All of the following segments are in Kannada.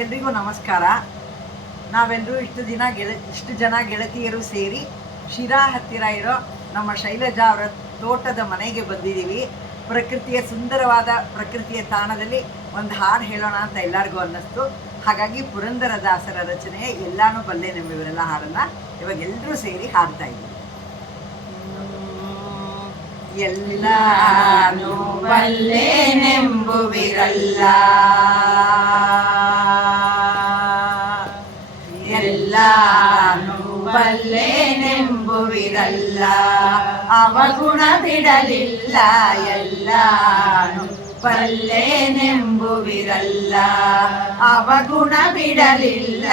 ಎಲ್ರಿಗೂ ನಮಸ್ಕಾರ. ನಾವೆಲ್ಲರೂ ಇಷ್ಟು ದಿನ ಗೆಳ, ಇಷ್ಟು ಜನ ಗೆಳತಿಯರು ಸೇರಿ ಶಿರಾ ಹತ್ತಿರ ಇರೋ ನಮ್ಮ ಶೈಲಜಾ ಅವರ ತೋಟದ ಮನೆಗೆ ಬಂದಿದ್ದೀವಿ. ಪ್ರಕೃತಿಯ ಸುಂದರವಾದ ಪ್ರಕೃತಿಯ ತಾಣದಲ್ಲಿ ಒಂದು ಹಾಡು ಹೇಳೋಣ ಅಂತ ಎಲ್ಲರಿಗೂ ಅನ್ನಿಸ್ತು. ಹಾಗಾಗಿ ಪುರಂದರದಾಸರ ರಚನೆಯ ಎಲ್ಲಾನು ಬಲ್ಲೆ ನೆಂಬಿವರೆಲ್ಲ ಹಾಡನ್ನ ಇವಾಗ ಎಲ್ಲರೂ ಸೇರಿ ಹಾಡ್ತಾ ಇದ್ದೀವಿ. ಎಲ್ಲಾನು ಬಲ್ಲೆನೆಂಬುವಿರಲ್ಲ ಎಲ್ಲಾನು ಬಲ್ಲೆನೆಂಬುವಿರಲ್ಲ ಅವಗುಣ ಬಿಡಲಿಲ್ಲ ಎಲ್ಲಾನು ಬಲ್ಲೆನೆಂಬುವಿರಲ್ಲ ಅವಗುಣ ಬಿಡಲಿಲ್ಲ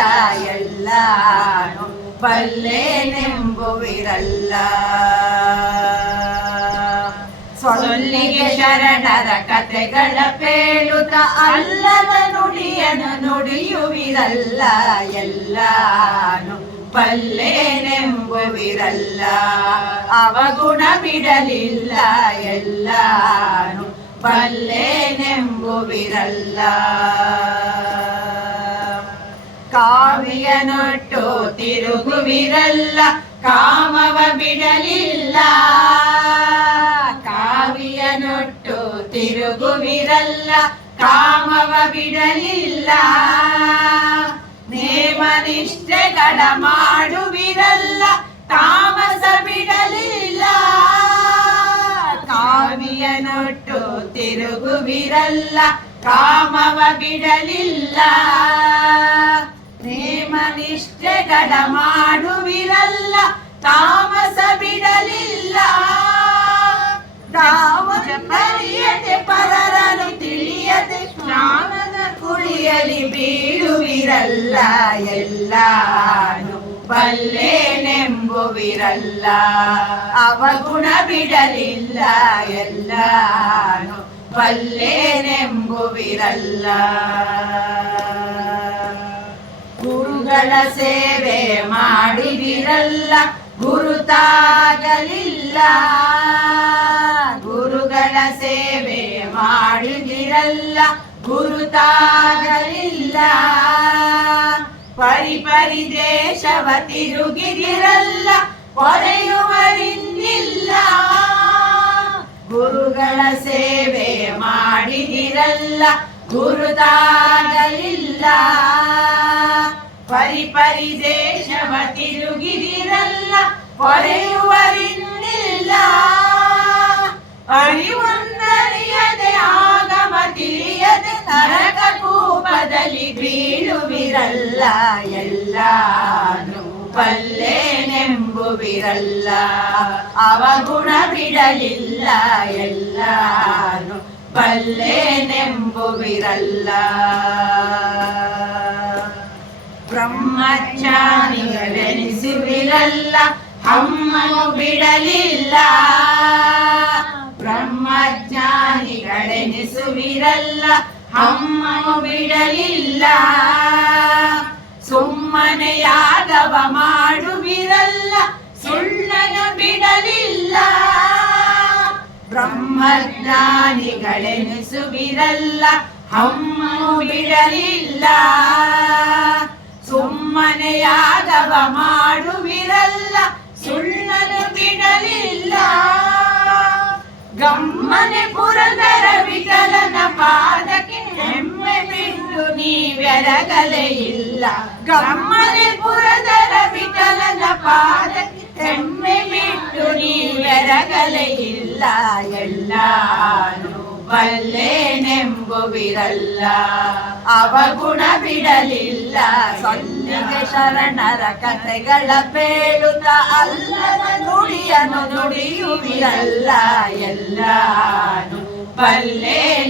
ಎಲ್ಲಾನು ಬಲ್ಲೆನೆಂಬುವಿರಲ್ಲ ಸೊಲ್ಲಿಗೆ ಶರಣರ ಕತೆಗಳ ಪೇಳುತ್ತ ಅಲ್ಲದ ನುಡಿಯನು ನುಡಿಯುವಿರಲ್ಲ ಎಲ್ಲಾನು ಬಲ್ಲೆನೆಂಬುವಿರಲ್ಲ ಅವಗುಣ ಬಿಡಲಿಲ್ಲ ಎಲ್ಲಾನು ಬಲ್ಲೆನೆಂಬುವಿರಲ್ಲ ಕಾವ್ಯನೊಟ್ಟು ತಿರುಗುವಿರಲ್ಲ ಕಾಮವ ಬಿಡಲಿಲ್ಲ ಕಾವ್ಯನೊಟ್ಟು ತಿರುಗುವಿರಲ್ಲ ಕಾಮವ ಬಿಡಲಿಲ್ಲ ನೇಮನಿಷ್ಠೆಗಳ ಮಾಡುವಿರಲ್ಲ, ತಾಮಸ ಬಿಡಲಿಲ್ಲ. ಕಾವಿಯನೊಟ್ಟು ತಿರುಗುವಿರಲ್ಲ, ಕಾಮವ ಬಿಡಲಿಲ್ಲ. ನೇಮನಿಷ್ಠೆಗಳ ಮಾಡುವಿರಲ್ಲ, ತಾಮಸ ಬಿಡಲಿಲ್ಲ. ತಾವು ಬರೆಯದೆ ಪರರನು ತಿಳಿಯದೆ ಸ್ನಾನದ ಕುಳಿಯಲಿ ಬೀಳುವಿರಲ್ಲ ಎಲ್ಲಾನು ಬಲ್ಲೆನೆಂಬುವಿರಲ್ಲ ಅವಗುಣ ಬಿಡಲಿಲ್ಲ ಎಲ್ಲಾನು ಬಲ್ಲೆನೆಂಬುವಿರಲ್ಲ ಗುರುಗಳ ಸೇವೆ ಮಾಡಿವಿರಲ್ಲ ಗುರುತಾಗಲಿಲ್ಲ ಗುರುಗಳ ಸೇವೆ ಮಾಡಿದಿರಲ್ಲ ಗುರುತಾಗಲಿಲ್ಲ. ಪರಿ ಪರಿ ದೇಶವ ತಿರುಗಿದಿರಲ್ಲ ಕೊರೆಯುವರಿನ್ನಿಲ್ಲ ಗುರುಗಳ ಸೇವೆ ಮಾಡಿದಿರಲ್ಲ, ಗುರುತಾಗಲಿಲ್ಲ. ಪರಿ ಪರಿ ದೇಶವ ತಿರುಗಿದಿರಲ್ಲ ಕೊರೆಯುವರಿನ್ನಿಲ್ಲ ಅರಿವೊಂದರಿಯದೆ ಕೂಪದಲ್ಲಿ ಬೀಳುವಿರಲ್ಲ ಎಲ್ಲಾನು ಅವ ಅವಗುಣ ಬಿಡಲಿಲ್ಲ ಎಲ್ಲಾನು ಪಲ್ಲೆನೆಂಬುವಿರಲ್ಲ. ಬ್ರಹ್ಮಚಾರಿಗಳೆನಿಸುವಿರಲ್ಲ ಅಮ್ಮನು ಬಿಡಲಿಲ್ಲ. ಬ್ರಹ್ಮಜ್ಞಾನಿಗಳೆನಿಸುವಿರಲ್ಲ ಹಮ್ಮನು ಬಿಡಲಿಲ್ಲ. ಸುಮ್ಮನೆ ಯಾದವ ಮಾಡುವಿರಲ್ಲ, ಸುಳ್ಳನು ಬಿಡಲಿಲ್ಲ. ಬ್ರಹ್ಮಜ್ಞಾನಿಗಳೆನಿಸುವಿರಲ್ಲ ಹಮ್ಮನು ಬಿಡಲಿಲ್ಲ. ಸುಮ್ಮನೆ ಯಾದವ ಮಾಡುವಿರಲ್ಲ, ಸುಳ್ಳನು ಬಿಡಲಿಲ್ಲ. ಗಮ್ಮನೆ ಪುರದರ ವಿಕಲನ ಹೆಮ್ಮೆ ನೀವೆರಗಲೇ ಇಲ್ಲ ಗಮ್ಮನೆ ಪುರದರ ವಿಠಲನ ಪಾದಕ್ಕೆ ಹೆಮ್ಮೆ ಬಿಟ್ಟು ನೀವೆರಗಲೇ ಇಲ್ಲ ಎಲ್ಲಾನು ಬಲ್ಲೇನೆಂಬುವಿರಲ್ಲ ಅವಗುಣ ಬಿಡಲಿಲ್ಲ. ಸೊಲ್ಲಿಗೆ ಶರಣರ ಕಥೆಗಳ ಬೇಡುತ್ತ ಅಲ್ಲದ ನುಡಿಯನ್ನು ನುಡಿಯುವಿರಲ್ಲ ಎಲ್ಲಾನು ಬಲ್ಲೆನೆಂಬುವಿರಲ್ಲ